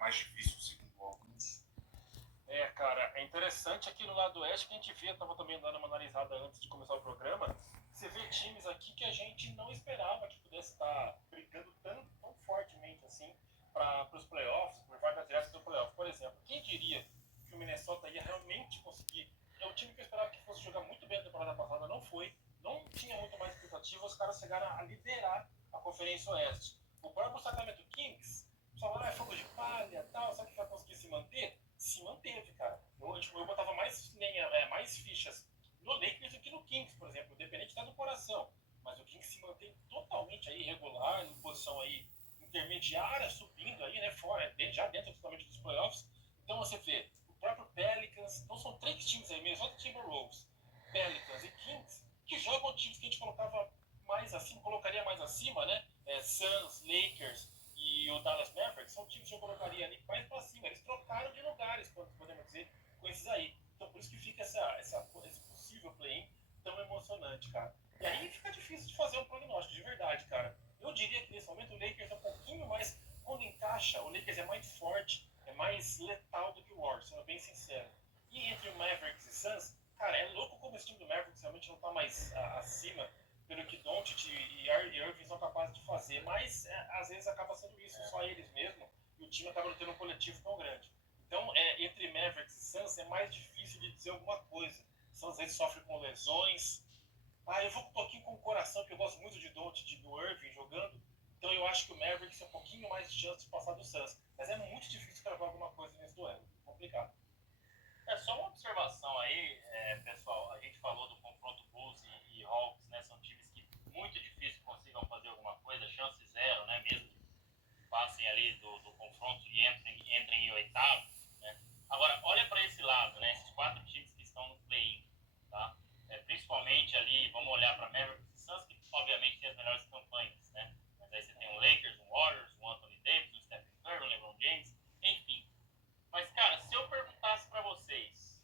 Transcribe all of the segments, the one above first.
mais difícil, segundo alguns. Cara, é interessante aqui no lado oeste que a gente vê, tava também dando uma analisada antes de começar o programa, você vê times aqui que a gente não esperava que pudesse estar brigando tão fortemente assim para os playoffs, por vagas diretas do playoff. Por exemplo, quem diria que o Minnesota ia realmente conseguir? É o time que eu esperava que fosse jogar muito bem a temporada passada, não foi, não tinha muito mais expectativa, os caras chegaram a liderar a Conferência Oeste. O próprio Sacramento Kings, falaram, é fogo de palha, tal, sabe que vai conseguir se manter? Se manteve, cara. Eu botava mais fichas no Lakers do que no Kings, por exemplo, independente da do coração. Mas o Kings se mantém totalmente aí regular, em posição aí intermediária, subindo aí, né, fora, já dentro totalmente dos playoffs. Então você vê o próprio Pelicans, então são três times aí, Minnesota Timberwolves, Pelicans e Kings, que jogam times que a gente colocava mais acima, colocaria mais acima, né? Suns, Lakers e o Dallas Mavericks são times que eu colocaria ali mais pra cima. Eles trocaram de lugares, podemos dizer, com esses aí. Então por isso que fica esse possível play-in tão emocionante, cara. E aí fica difícil de fazer um prognóstico, de verdade, cara. Eu diria que nesse momento o Lakers é um pouquinho mais, quando encaixa, o Lakers é mais forte, é mais letal do que o Warriors, sendo bem sincero. E entre o Mavericks e Suns, cara, é louco como esse time do Mavericks realmente não tá mais acima pelo que Doncic e Irving são capazes de fazer, mas às vezes acaba sendo isso, só eles mesmo, e o time acaba não tendo um coletivo tão grande. Então, entre Mavericks e Suns é mais difícil de dizer alguma coisa. Suns às vezes sofre com lesões. Eu vou um pouquinho com o coração, porque eu gosto muito de Doncic e do Irving jogando, então eu acho que o Mavericks tem um pouquinho mais de chance de passar do Suns. Mas é muito difícil cravar alguma coisa nesse duelo, complicado. Só uma observação aí, pessoal. A gente falou do confronto Bulls e Hawks, né? São times que muito difícil consigam fazer alguma coisa, chance zero, né? Mesmo que passem ali do confronto e entrem em oitavo, né? Agora, olha para esse lado, né? Esses quatro times que estão no play-in, tá? Principalmente ali, vamos olhar para Mavericks e Suns, que obviamente tem as melhores campanhas, né? Mas aí você tem um Lakers, um Warriors, um Anthony Davis, um Stephen Curry, um LeBron James, enfim. Mas, cara, se eu perguntasse para vocês,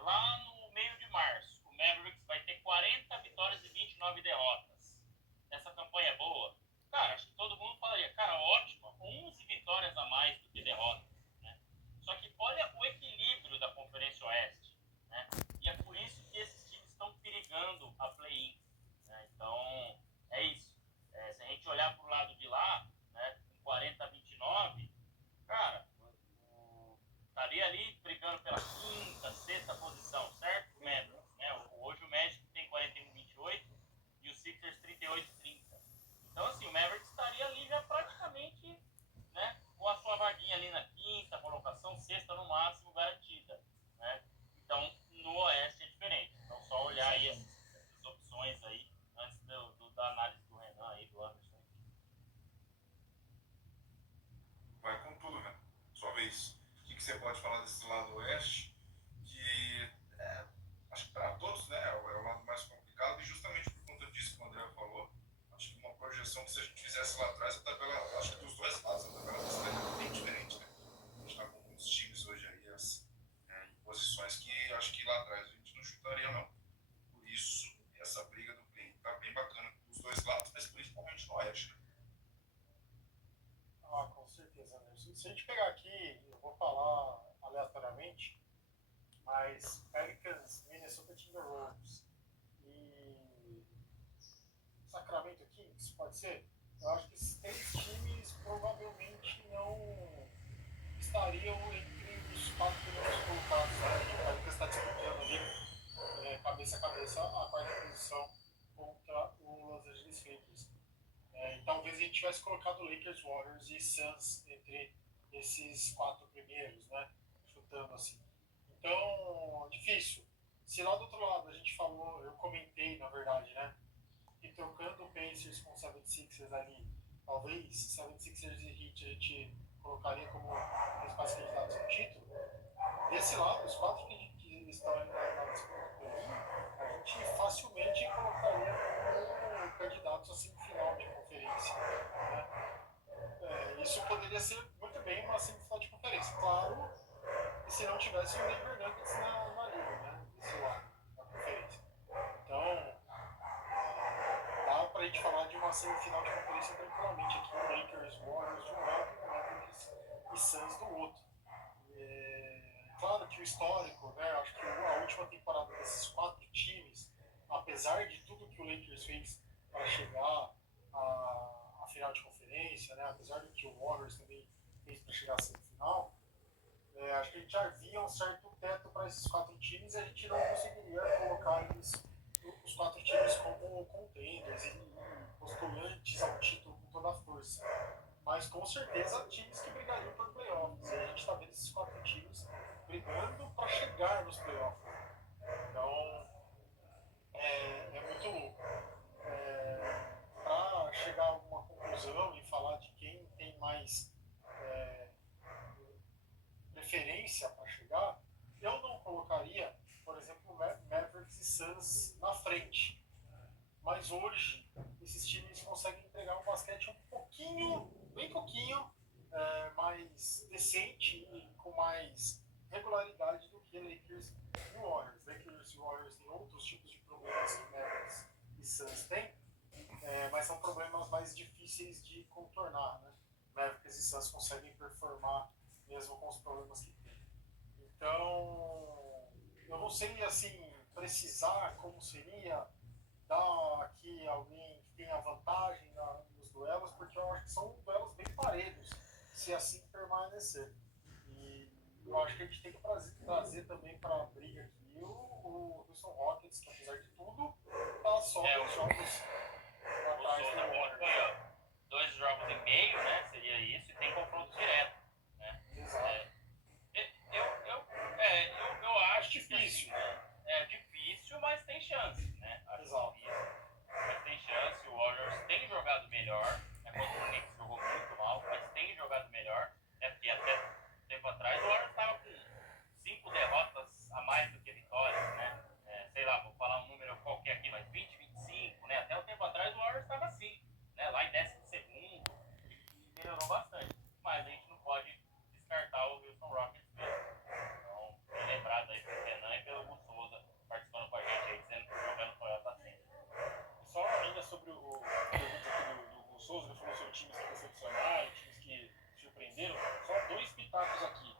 lá no meio de março, o Mavericks vai ter 40 vitórias e 29 derrotas. Essa campanha é boa? Cara, acho que todo mundo falaria, cara, ótimo, 11 vitórias a mais do que derrotas, né? Só que olha o equilíbrio da Conferência Oeste, né? E é por isso que esses times estão perigando a play-in, né? Então, é isso. Se a gente olhar pro lado de lá, né, com 40 a 29, cara, estaria ali brigando pela quinta, sexta posição, certo? O Mavericks, né? Hoje o Magic tem 41-28 e o Sixers 38-30. Então, assim, o Mavericks estaria ali já praticamente, né, com a sua vaguinha ali na quinta colocação, sexta no máximo, garantida, né? Então, no Oeste é diferente. Então, só olhar aí essas opções aí antes da análise do Renan aí, do Anderson. Vai com tudo, né? Sua vez. O que você pode falar desse lado oeste? Que acho que para todos, né, é o lado mais complicado, e justamente por conta disso que o André falou, acho que uma projeção que se a gente fizesse lá atrás, a tabela, acho que dos dois lados, a tabela estaria bem diferente, né? A gente está com muitos times hoje aí em posições que acho que lá atrás a gente não chutaria, não. Por isso, essa briga do play tá bem bacana dos dois lados, mas principalmente no oeste, né? Com certeza, Anderson. Se a gente pegar aqui, eu vou falar aleatoriamente, mas Pelicans, Minnesota Timberwolves e Sacramento Kings, pode ser? Eu acho que esses três times provavelmente não estariam entre os quatro primeiros colocados. O Pelicans está disputando ali, cabeça a cabeça, a quarta posição contra o Los Angeles Lakers. E talvez a gente tivesse colocado Lakers, Warriors e Suns entre esses quatro primeiros, né? Chutando assim. Então, difícil. Se lá do outro lado a gente falou, eu comentei na verdade, né? E trocando o Pacers com o 76ers ali, talvez 76ers e Heat a gente colocaria como principais candidatos ao título. Desse lado, os quatro que estão ali na disputa do play-in, a gente facilmente colocaria como candidatos à semifinal de conferência. Né? Isso poderia ser muito bem uma semifinal de conferência. Claro, se não tivesse o Denver Nuggets na liga, né? Desse lado, na conferência. Então, dá pra gente falar de uma semifinal de conferência tranquilamente aqui, Lakers, Warriors de um lado, Mavericks e Suns histórico, né? Acho que a última temporada desses 4 times, apesar de tudo que o Lakers fez para chegar à final de conferência, né? Apesar do que o Warriors também fez para chegar à semifinal, acho que a gente já via um certo teto para esses 4 times e a gente não conseguiria colocar os 4 times como contenders e postulantes ao título com toda a força. Mas com certeza times que brigariam por playoffs. E a gente está vendo esses 4 times brigando para chegar nos playoffs. Então é muito louco. Para chegar a alguma conclusão e falar de quem tem mais preferência para chegar, eu não colocaria, por exemplo, Mavericks e Suns na frente. Mas hoje, esses times conseguem entregar um basquete um pouquinho, bem pouquinho, mais decente e com mais regularidade do que Lakers e Warriors. Lakers e Warriors têm outros tipos de problemas que Mavericks e Suns têm, mas são problemas mais difíceis de contornar, né? Mavericks e Suns conseguem performar mesmo com os problemas que têm. Então, eu não sei, assim, precisar como seria dar aqui alguém que tenha vantagem nos duelos, porque eu acho que são duelos bem parelhos, se assim permanecer. E eu acho que a gente tem que trazer também para a briga aqui o Houston Rockets, que apesar de tudo, tá só 2 jogos atrás do Warriors. 2 jogos e meio, né? Seria isso, e tem confronto direto. Né? Exato. Eu acho difícil. Que, assim, é difícil, mas tem chance, né? Acho Exato. difícil, mas tem chance. O Warriors tem jogado melhor, né? Contra o Knicks jogou muito mal, mas tem jogado melhor, né? Porque até tempo atrás o Warriors estava com 5 derrotas a mais do que vitórias, né? Sei lá, vou falar um número qualquer aqui, mas 20, 25, né? Até um tempo atrás o Warriors estava assim, né? Lá em 12º e melhorou bastante. Mas a gente não pode descartar o Houston Rockets mesmo. Então, bem lembrado aí pelo Renan e pelo Gus Souza participando com a gente aí, dizendo que jogando foi alta sempre. Só ainda sobre o pergunta aqui do Gus Souza, que falou sobre times que decepcionaram, times que surpreenderam, só 2 pitacos aqui.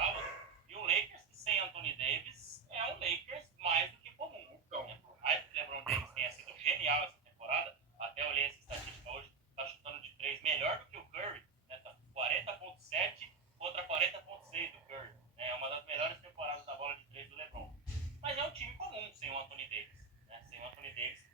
sábado, e o Lakers, que sem Anthony Davis, é um Lakers mais do que comum. Então, Né? Por mais que o LeBron James tenha sido genial essa temporada, até olhei essa estatística hoje, tá chutando de 3 melhor do que o Curry, né? Tá 40,7 contra 40,6 do Curry. Né? É uma das melhores temporadas da bola de 3 do LeBron. Mas é um time comum sem o Anthony Davis. Né? Sem o Anthony Davis,